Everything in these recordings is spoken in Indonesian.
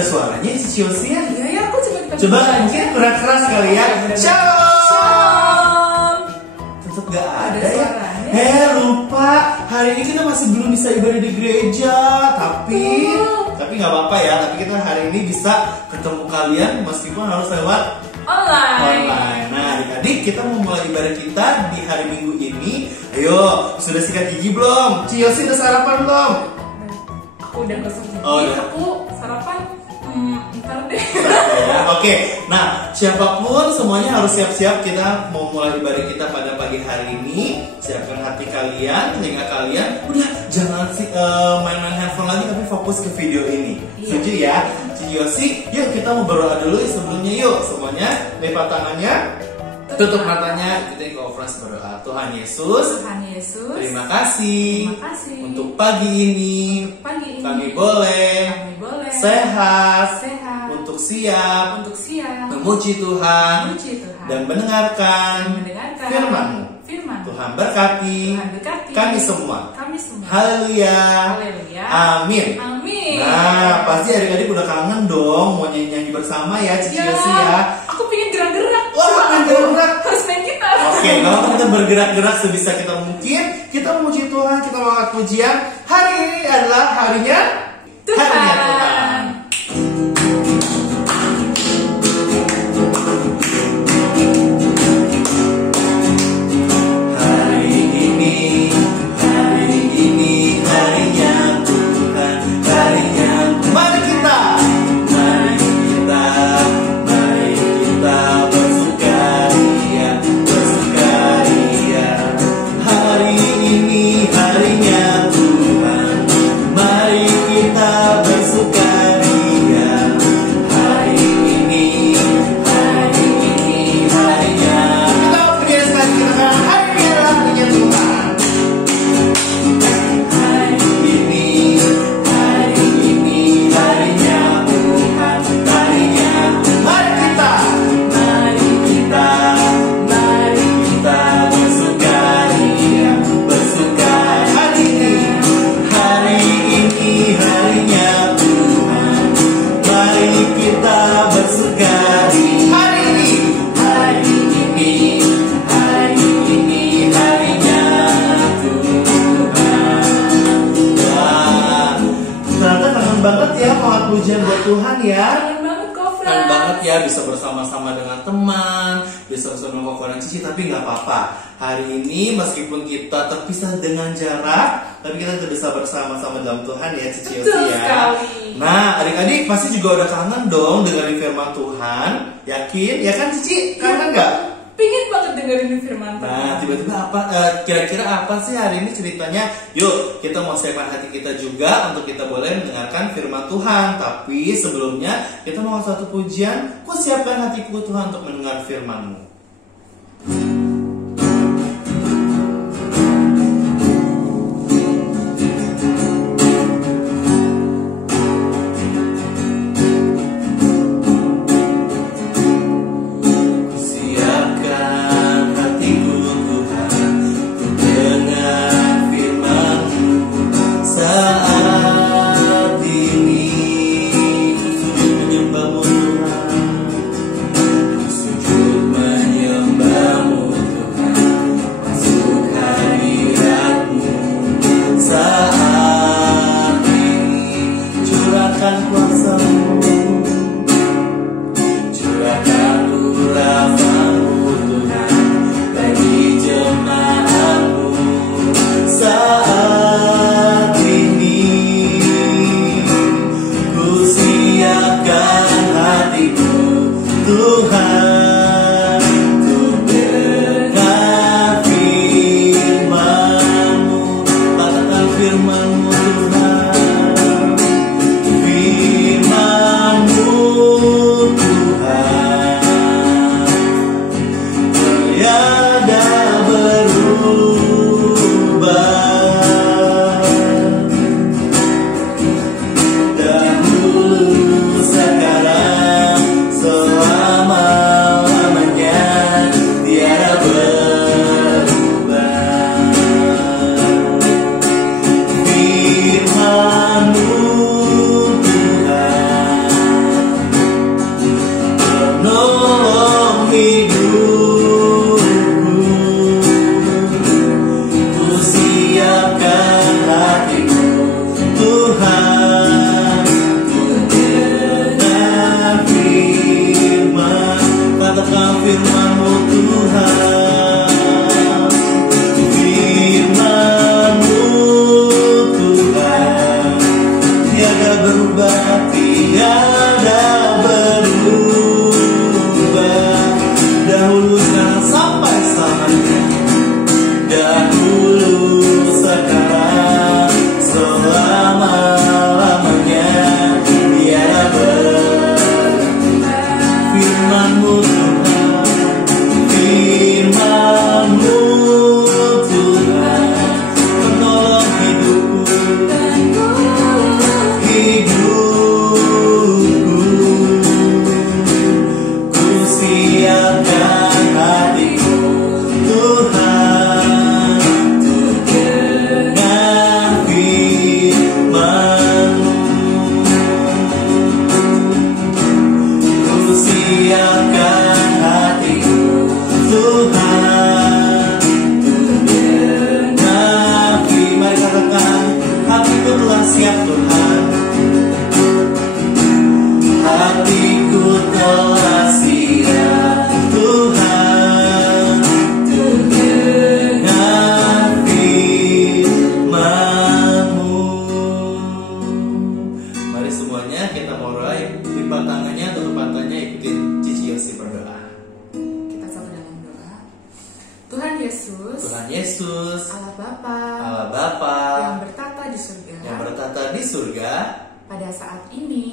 ada suaranya Cici Yosi ya? Iya ya, aku Coba mungkin kurang keras kali ya. Shalom. Tetap gak ada ya. Lupa. Hari ini kita masih belum bisa ibadah di gereja, tapi nggak apa-apa ya. Tapi kita hari ini bisa ketemu kalian meskipun harus lewat online. Nah, adik-adik, kita mau mulai ibadah kita di hari Minggu ini. Ayo, sudah sikat gigi belum? Ciyosi udah sarapan belum? Aku udah gosok gigi. Ya. Aku sarapan ntar deh. Oke, nah siapapun semuanya harus siap-siap. Kita mau mulai ibadah kita pada pagi hari ini. Siapkan hati kalian, telinga kalian. Udah, jangan main-main handphone lagi, tapi fokus ke video ini. Setuju ya? Cici Yosi, yuk kita mau berdoa dulu sebelumnya. Yuk semuanya lipat tangannya, tutup matanya, kita conference berdoa. Tuhan Yesus, terima kasih untuk pagi ini. Kami boleh sehat untuk siap memuji Tuhan dan mendengarkan firman-Mu. Tuhan berkati kami semua. Haleluya. Amin. Nah, pasti adik-adik udah kangen dong mau nyanyi-nyanyi bersama ya, Cici Yosi ya. Aku pengen gerak-gerak. Wah, pengen gerak-gerak. Harus main gitar. Oke, kalau kita bergerak-gerak sebisa kita mungkin, kita memuji Tuhan, kita mengangkat pujian. Hari ini adalah harinya Tuhan. Pujian buat Tuhan ya. Keren banget ya bisa bersama-sama dengan teman, bisa bersama Koko dan Cici, tapi nggak apa-apa. Hari ini meskipun kita terpisah dengan jarak, tapi kita bisa bersama-sama dalam Tuhan ya, Cici Yosi ya. Nah, adik-adik pasti juga udah kangen dong dengerin firman Tuhan. Yakin? Ya kan Cici? Kangen nggak? Pingin banget dengerin firman Tuhan. Nah, tiba-tiba apa? Kira-kira apa sih hari ini ceritanya? Yuk, kita mau siapkan hati kita juga untuk kita boleh mendengarkan firman Tuhan. Tapi sebelumnya kita mau satu pujian. Ku siapkan hatiku Tuhan untuk mendengar firman-Mu. Menyembahmu Tuhan, sujud Yesus, Tuhan Yesus, Allah Bapa, Allah Bapa yang bertata di surga, yang bertata di surga, pada saat ini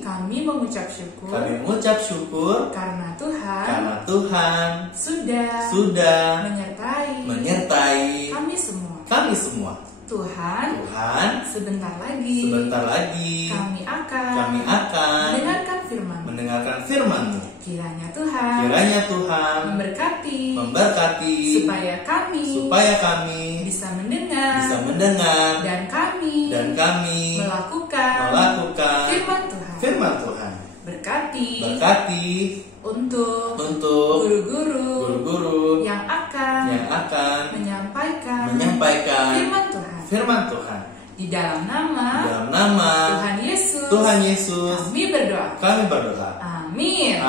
kami mengucap syukur karena Tuhan sudah menyertai kami semua. Tuhan, sebentar lagi kami akan mendengarkan firman-Mu. Kiranya Tuhan memberkati supaya kami bisa mendengar dan kami melakukan firman Tuhan. Berkati untuk guru-guru yang akan menyampaikan firman Tuhan. Di dalam nama Tuhan Yesus kami berdoa. Amin.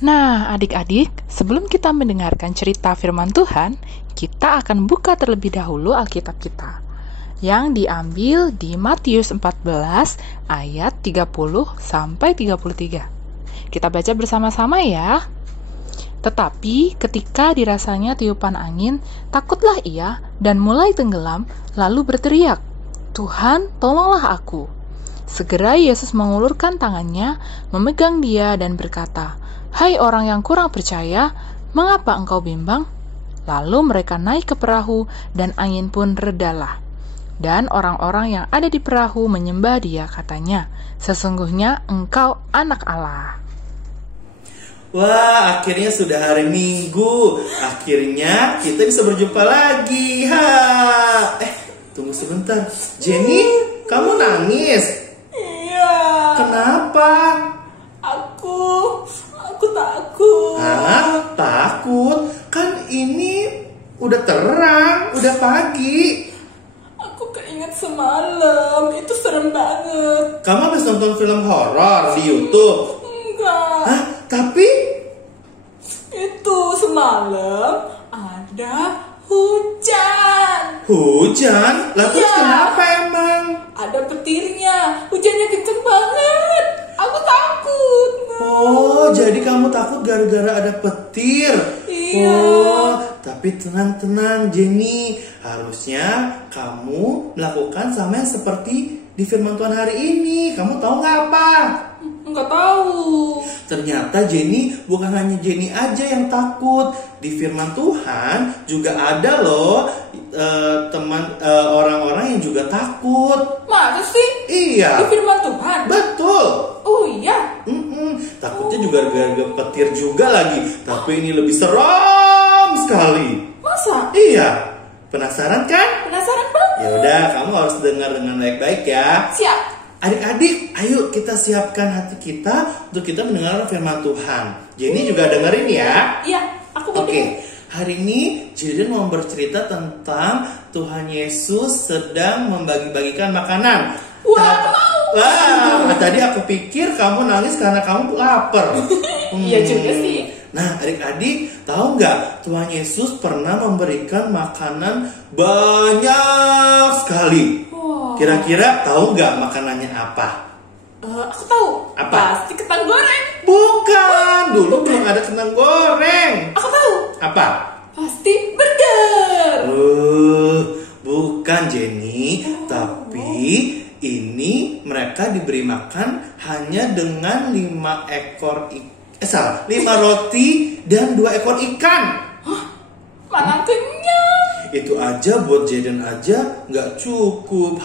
Nah, adik-adik, sebelum kita mendengarkan cerita firman Tuhan, kita akan buka terlebih dahulu Alkitab kita, yang diambil di Matius 14 ayat 30-33. Kita baca bersama-sama ya. Tetapi ketika dirasanya tiupan angin, takutlah ia dan mulai tenggelam, lalu berteriak, "Tuhan, tolonglah aku." Segera Yesus mengulurkan tangannya, memegang dia dan berkata, "Hai orang yang kurang percaya, mengapa engkau bimbang?" Lalu mereka naik ke perahu dan angin pun redalah. Dan orang-orang yang ada di perahu menyembah dia, katanya, "Sesungguhnya engkau anak Allah." Wah, akhirnya sudah hari Minggu. Akhirnya kita bisa berjumpa lagi. Tunggu sebentar. Jenny, kamu nangis? Iya. Kenapa? Aku takut. Takut? Kan ini udah terang, udah pagi. Aku keinget semalam, itu serem banget. Kamu habis nonton film horor di YouTube? Enggak. Tapi itu semalam ada hujan. Hujan? Lah terus Iya. kenapa emang? Ada petirnya, hujannya kenceng banget. Aku takut. Oh, jadi kamu takut gara-gara ada petir? Iya. Oh, tapi tenang-tenang Jenny. Harusnya kamu melakukan sama yang seperti di firman Tuhan hari ini. Kamu tahu nggak apa? Enggak tahu. Ternyata Jenny, bukan hanya Jenny aja yang takut. Di firman Tuhan juga ada loh orang-orang yang juga takut. Masa sih? Iya. Di firman Tuhan? Betul. Oh iya. Takutnya juga gara-gara petir juga lagi. Tapi ini lebih seram sekali. Masa? Iya. Penasaran kan? Penasaran banget. Ya udah, kamu harus dengar dengan baik-baik ya. Siap. Adik-adik, ayo kita siapkan hati kita untuk kita mendengar firman Tuhan. Jenny juga dengerin ya. Iya, aku mau Oke, dengar. hari ini Jenny mau bercerita tentang Tuhan Yesus sedang membagi-bagikan makanan. Wah, tadi aku pikir kamu nangis karena kamu lapar. Iya juga sih. Nah, adik-adik, tahu nggak Tuhan Yesus pernah memberikan makanan banyak sekali. Kira-kira tahu nggak makanannya apa? Aku tahu. Apa? Pasti kentang goreng. Bukan, dulu belum ada kentang goreng. Aku tahu. Apa? Pasti burger. Bukan Jenny, tapi ini mereka diberi makan hanya dengan 5 roti dan 2 ekor ikan. Mana kenyang. Itu aja buat Jaden aja nggak cukup.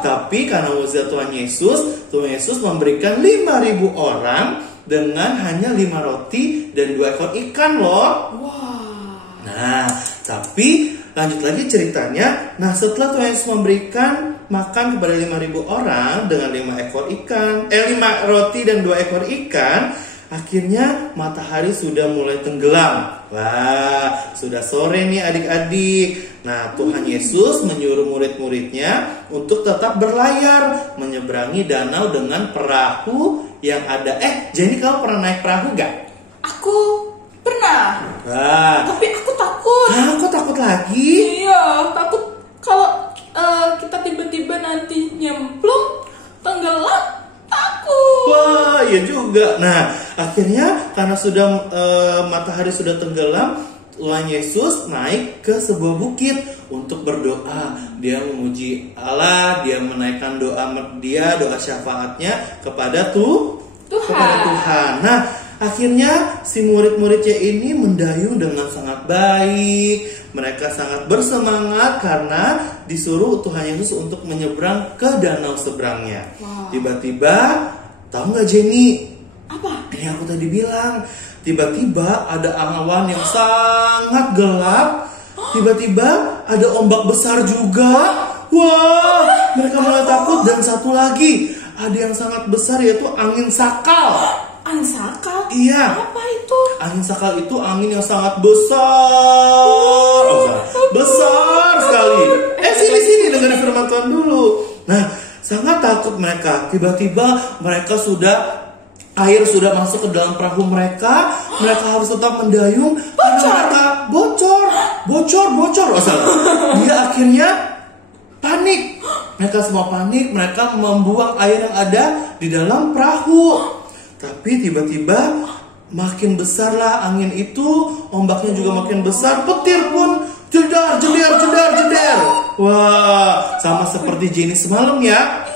Tapi karena mujizat Tuhan Yesus memberikan 5.000 orang dengan hanya 5 roti dan 2 ekor ikan loh. Nah, tapi lanjut lagi ceritanya. Nah, setelah Tuhan Yesus memberikan makan kepada 5.000 orang dengan 5 roti dan 2 ekor ikan, akhirnya matahari sudah mulai tenggelam. Wah, sudah sore nih adik-adik. Nah, Tuhan Yesus menyuruh murid-muridnya untuk tetap berlayar menyeberangi danau dengan perahu yang ada. Jenny, kamu pernah naik perahu gak? Aku pernah. Tapi aku takut. Kok takut lagi? Iya, takut kalau kita tiba-tiba nanti nyemplung, tenggelam, takut. Wah, iya juga. Nah, akhirnya karena sudah matahari sudah tenggelam, Tuhan Yesus naik ke sebuah bukit untuk berdoa. Dia memuji Allah, dia menaikkan doa syafaatnya kepada Tuhan. Nah, akhirnya si murid-muridnya ini mendayung dengan sangat baik. Mereka sangat bersemangat karena disuruh Tuhan Yesus untuk menyeberang ke danau seberangnya. Tiba-tiba, tahu nggak Jenny? Apa? Yang aku tadi bilang. Tiba-tiba ada awan yang sangat gelap. Tiba-tiba ada ombak besar juga. Wah, mereka mulai takut. Dan satu lagi, ada yang sangat besar, yaitu angin sakal. Angin sakal? Iya. Apa itu? Angin sakal itu angin yang sangat besar. Besar sekali. Sini dengar firman Tuhan dulu. Nah, sangat takut mereka. Tiba-tiba mereka air sudah masuk ke dalam perahu mereka. Mereka harus tetap mendayung karena mereka bocor. Dia akhirnya panik. Mereka semua panik. Mereka membuang air yang ada di dalam perahu. Tapi tiba-tiba makin besarlah angin itu. Ombaknya juga makin besar. Petir pun jedar. Wah, sama seperti Jenny semalam ya.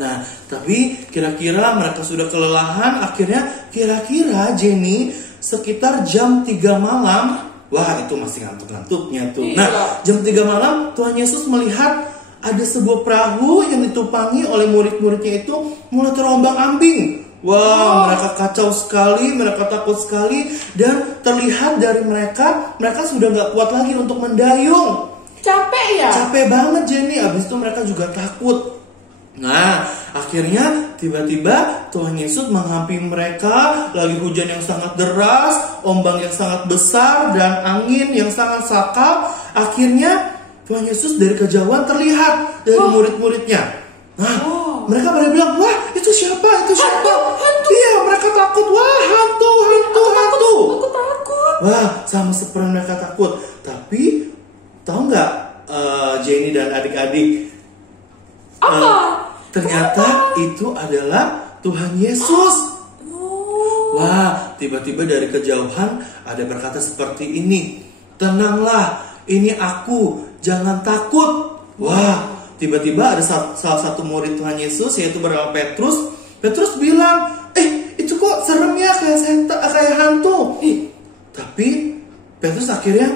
Nah, tapi kira-kira mereka sudah kelelahan. Akhirnya kira-kira Jenny sekitar jam 3 malam. Wah, itu masih ngantuk-ngantuknya tuh. Nah, jam 3 malam Tuhan Yesus melihat ada sebuah perahu yang ditumpangi oleh murid-muridnya itu mulai terombang-ambing. Wah, mereka kacau sekali, mereka takut sekali. Dan terlihat dari mereka sudah gak kuat lagi untuk mendayung. Capek ya? Capek banget Jenny. Abis itu mereka juga takut. Nah, akhirnya tiba-tiba Tuhan Yesus menghampiri mereka. Lagi hujan yang sangat deras, ombak yang sangat besar, dan angin yang sangat sakal. Akhirnya Tuhan Yesus dari kejauhan terlihat dari murid-muridnya. Nah, mereka pada bilang, wah itu siapa? Hantu. Iya, mereka takut. Wah, hantu. Aku takut. Wah, sama seperti mereka takut. Tapi tahu nggak Jenny dan adik-adik? Ternyata itu adalah Tuhan Yesus. Wah, tiba-tiba dari kejauhan ada berkata seperti ini, tenanglah, ini aku, jangan takut. Wah, tiba-tiba ada salah satu murid Tuhan Yesus, yaitu bernama Petrus. Petrus bilang, itu kok serem ya, kayak hantu. Tapi Petrus akhirnya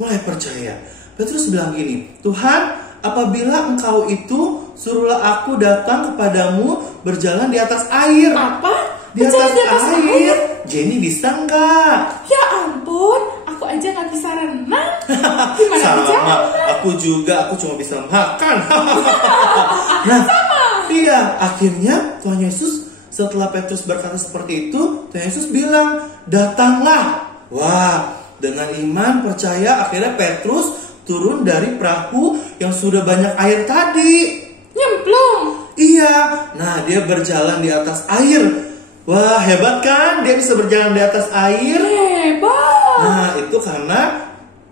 mulai percaya. Petrus bilang gini, Tuhan, apabila engkau itu, suruhlah aku datang kepadamu berjalan di atas air. Apa? Di atas air. Jenny bisa nggak? Ya ampun, aku aja nggak bisa renang. Gimana sama, aku juga, aku cuma bisa makan. Nah, iya, akhirnya Tuhan Yesus setelah Petrus berkata seperti itu, Tuhan Yesus bilang, datanglah. Wah, dengan iman percaya akhirnya Petrus turun dari perahu yang sudah banyak air tadi. Nyemplung. Iya, nah dia berjalan di atas air. Wah, hebat kan? Dia bisa berjalan di atas air. Hebat. Nah, itu karena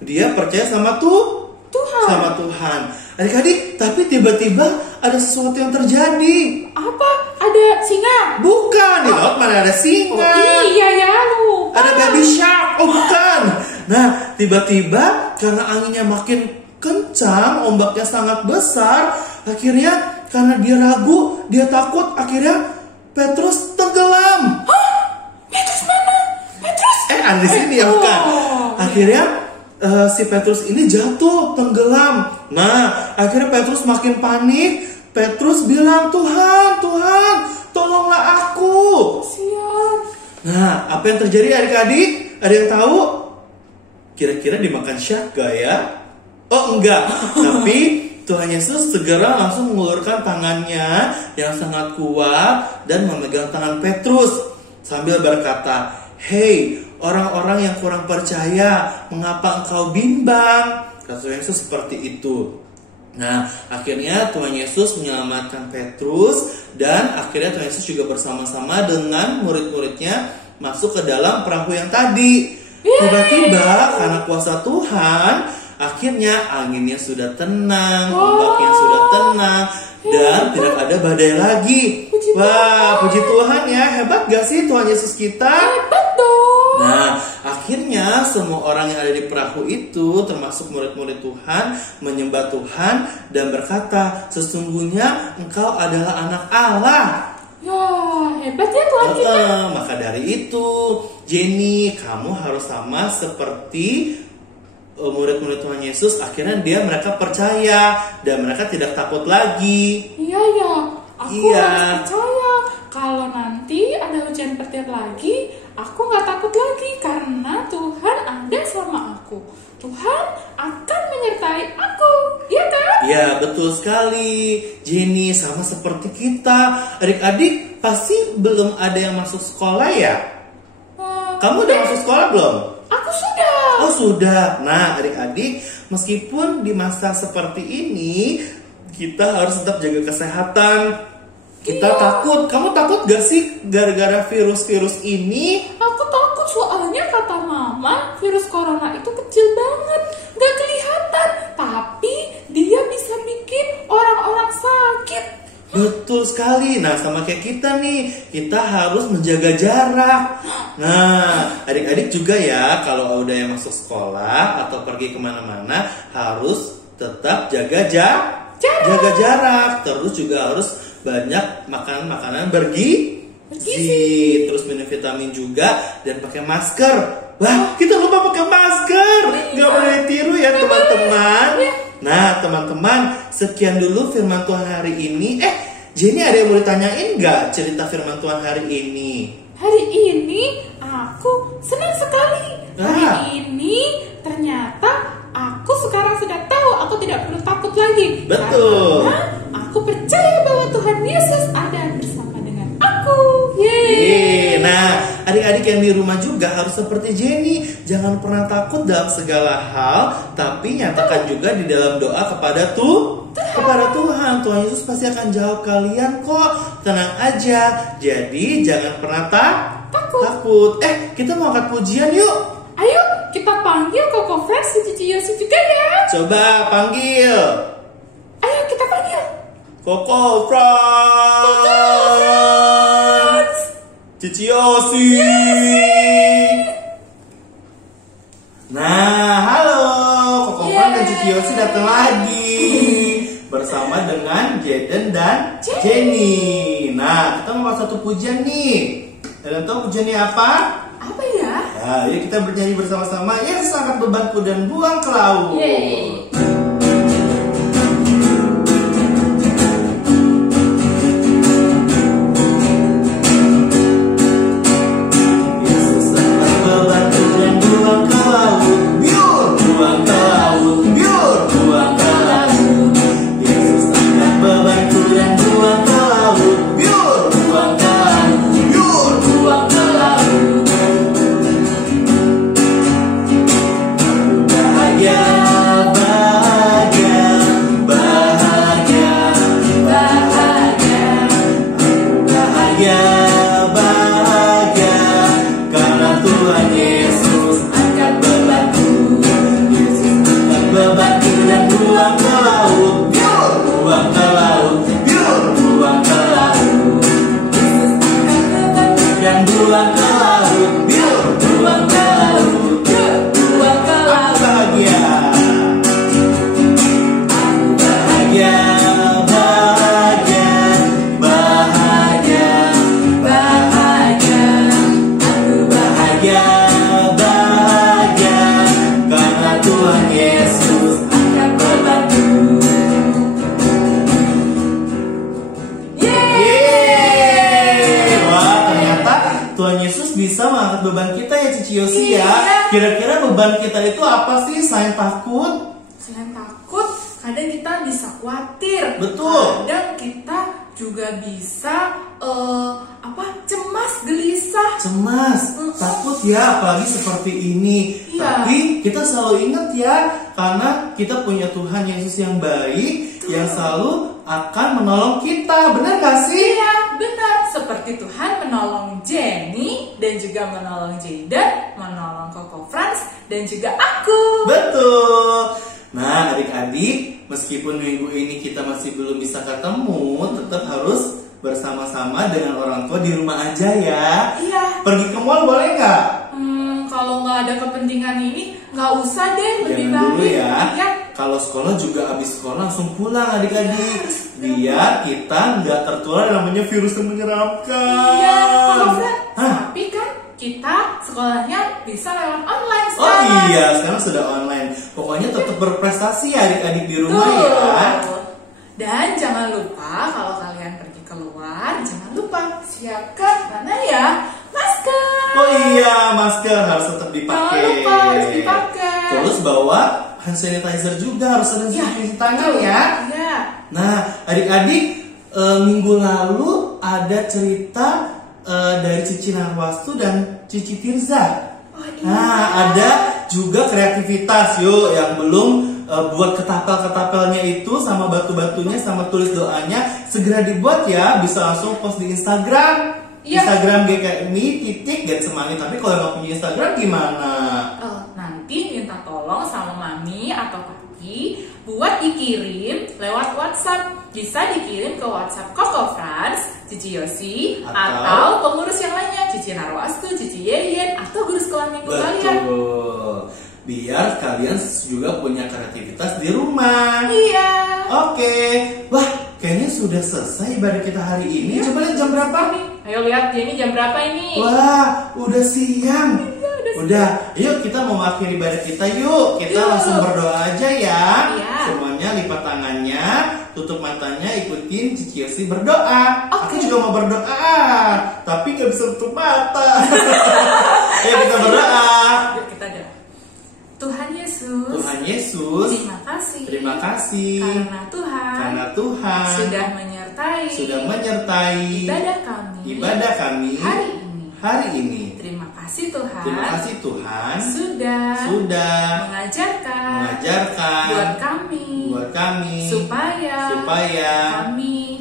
dia percaya sama Tuhan. Sama Tuhan. Adik-adik, tapi tiba-tiba ada sesuatu yang terjadi. Apa? Ada singa? Bukan, di laut mana ada singa. Iya ya, lupa. Ada baby shark. Bukan. Nah, tiba-tiba karena anginnya makin kencang, ombaknya sangat besar, akhirnya karena dia ragu, dia takut, akhirnya Petrus tenggelam. Petrus mana? Petrus? Ada di sini ya, bukan? Akhirnya si Petrus ini jatuh, tenggelam. Nah, akhirnya Petrus makin panik. Petrus bilang, Tuhan, tolonglah aku. Sian. Nah, apa yang terjadi adik-adik? Ada yang tahu? Kira-kira dimakan syak gak ya? Oh enggak, tapi Tuhan Yesus segera langsung mengulurkan tangannya yang sangat kuat dan memegang tangan Petrus sambil berkata, hei orang-orang yang kurang percaya, mengapa engkau bimbang? Kata Tuhan Yesus seperti itu. Nah, akhirnya Tuhan Yesus menyelamatkan Petrus, dan akhirnya Tuhan Yesus juga bersama-sama dengan murid-muridnya masuk ke dalam perahu yang tadi. Tiba-tiba karena kuasa Tuhan, akhirnya anginnya sudah tenang, ombaknya sudah tenang, dan tidak ada badai lagi. Puji Wah, puji Tuhan ya. Hebat gak sih Tuhan Yesus kita? Hebat dong. Nah, akhirnya semua orang yang ada di perahu itu, termasuk murid-murid Tuhan, menyembah Tuhan dan berkata, sesungguhnya Engkau adalah anak Allah. Ya, hebat ya Tuhan kita. Maka dari itu, Jenny, kamu harus sama seperti murid-murid Tuhan Yesus. Akhirnya mereka percaya dan mereka tidak takut lagi. Iya ya, aku harus percaya. Kalau nanti ada hujan petir lagi, aku gak takut lagi karena Tuhan ada sama aku. Tuhan akan menyertai aku, iya kan? Ya, betul sekali. Jenny, sama seperti kita. Adik-adik pasti belum ada yang masuk sekolah ya? Kamu udah masuk sekolah belum? Aku sudah. Oh sudah. Nah adik-adik, meskipun di masa seperti ini, kita harus tetap jaga kesehatan. Kita takut. Kamu takut gak sih gara-gara virus-virus ini? Aku takut soalnya kata mama, virus corona itu kecil banget, gak kelihatan, tapi dia bisa bikin orang-orang sakit. Betul sekali. Nah sama kayak kita nih, kita harus menjaga jarak. Nah adik-adik juga ya, kalau udah yang masuk sekolah atau pergi kemana-mana, harus tetap jaga jarak. Terus juga harus banyak makanan bergizi, terus minum vitamin juga dan pakai masker. Wah, kita lupa pakai masker. Gak boleh tiru ya teman-teman. Nah teman-teman, sekian dulu firman Tuhan hari ini. Jenny, ada yang mau ditanyain gak cerita firman Tuhan hari ini? Hari ini aku senang sekali. Hari ini ternyata aku sekarang sudah tahu aku tidak perlu takut lagi. Betul. Karena aku percaya bahwa Tuhan Yesus ada bersama dengan aku. Yeay. Nah, adik-adik yang di rumah juga harus seperti Jenny. Jangan pernah takut dalam segala hal, tapi nyatakan juga di dalam doa kepada Tuhan. Tuhan Yesus pasti akan jawab kalian kok. Tenang aja. Jadi jangan pernah takut. Kita mau angkat pujian yuk. Ayo kita panggil Koko Friends dan Cici Yosi juga ya. Coba panggil. Ayo kita panggil Koko Friends, Cici Yosi. Nah, halo, Koko Friends dan Cici Yosi datang lagi bersama dengan Jaden dan Jenny. Nah, kita mau satu pujian nih. Kalian tahu pujiannya apa? Apa ya? Nah, yuk kita bernyanyi bersama-sama. Yesus angkat bebanku dan buang ke laut. Yeay. Bisa mengangkat beban kita ya Cici Yosi ya. Kira-kira beban kita itu apa sih selain takut? Selain takut, kadang kita bisa khawatir. Betul. Kadang kita juga bisa gelisah. Takut ya, apalagi seperti ini. Tapi kita selalu ingat ya, karena kita punya Tuhan Yesus yang baik, yang selalu akan menolong kita. Benar gak sih? Iya, benar. Seperti Tuhan menolong Jenny dan juga menolong Jaden, menolong Koko Friends dan juga aku. Betul. Nah, adik-adik, meskipun minggu ini kita masih belum bisa ketemu, tetap harus bersama-sama dengan orang tua di rumah aja ya. Iya. Pergi ke mall boleh nggak? Kalau nggak ada kepentingan ini, nggak usah deh, lebih Jangan baik. dulu ya. Iya. Kalau sekolah juga habis sekolah langsung pulang adik-adik. Biar kita nggak tertular yang namanya virus yang menyeramkan. Iya, Kak Fred. Hah? Tapi kan kita sekolahnya bisa lewat online Oh sekarang. iya, sekarang sudah online. Pokoknya tetap berprestasi ya adik-adik di rumah Tuh. ya. Dan jangan lupa kalau kalian pergi keluar, jangan lupa siapkan mana ya? Masker. Oh iya, masker harus tetap dipakai. Jangan lupa harus dipakai. Terus bawa hand sanitizer juga, harus sering Ya, cuci tangan ya. Iya. Nah, adik-adik, minggu lalu ada cerita dari Cici Narwastu dan Cici Tirza. Oh, iya. Nah, ada juga kreativitas yuk yang belum buat ketapel-ketapelnya itu sama batu-batunya sama tulis doanya segera dibuat ya, bisa langsung post di Instagram. Iya. Instagram GKMI _Get Semangit. Tapi kalau nggak punya Instagram gimana? Nanti minta tolong sama mami atau papi buat dikirim lewat WhatsApp. Bisa dikirim ke WhatsApp Koko Franz, Cici Yosi, atau pengurus yang lainnya, Cici Narwastu, Cici Yeyen, atau guru sekolah minggu kalian. Betul. Biar kalian juga punya kreativitas di rumah. Iya. Oke. Wah, kayaknya sudah selesai ibadah kita hari ini. Coba lihat jam berapa nih? Ayo lihat ini jam berapa ini? Wah, udah siang. Iya, Udah, yuk kita mau mengakhiri ibadah kita yuk. Kita Yuk. langsung berdoa aja ya. Iya. Semuanya lipat tangannya, tutup matanya, ikutin Cici Yosi berdoa. Oke. Aku juga mau berdoa, tapi gak bisa tutup mata. Ayo kita berdoa. Yuk kita doa. Tuhan Yesus, Tuhan Yesus, terima kasih karena Tuhan sudah menyertai ibadah kami hari ini. Terima kasih Tuhan. Terima kasih Tuhan sudah mengajarkan buat kami supaya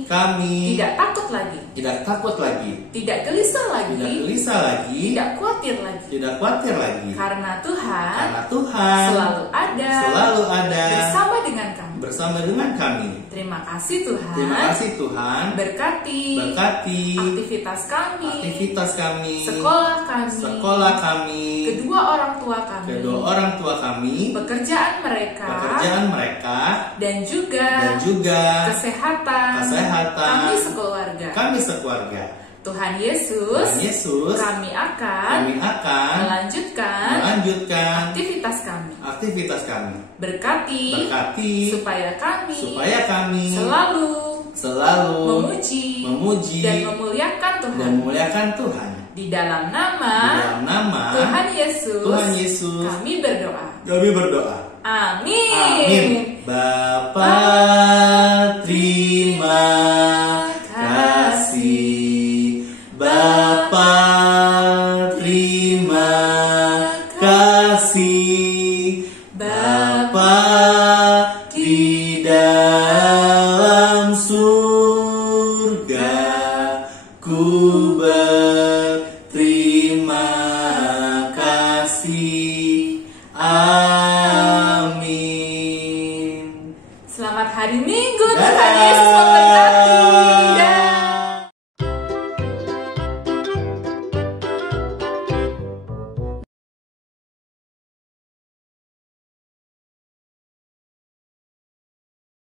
kami tidak takut lagi, tidak gelisah lagi, tidak khawatir lagi. Karena Tuhan selalu ada bersama dengan kami. Terima kasih Tuhan. Berkati aktivitas kami, sekolah kami, kedua orang tua kami, pekerjaan mereka, dan juga kesehatan kami sekeluarga. Tuhan Yesus, kami akan melanjutkan aktivitas kami. Berkati supaya kami selalu memuji dan memuliakan Tuhan. Di dalam nama Tuhan Yesus, kami berdoa. Amin. Bapa, terima kasih. Bapa, terima kasih. Bapa di dalam surga, ku berterima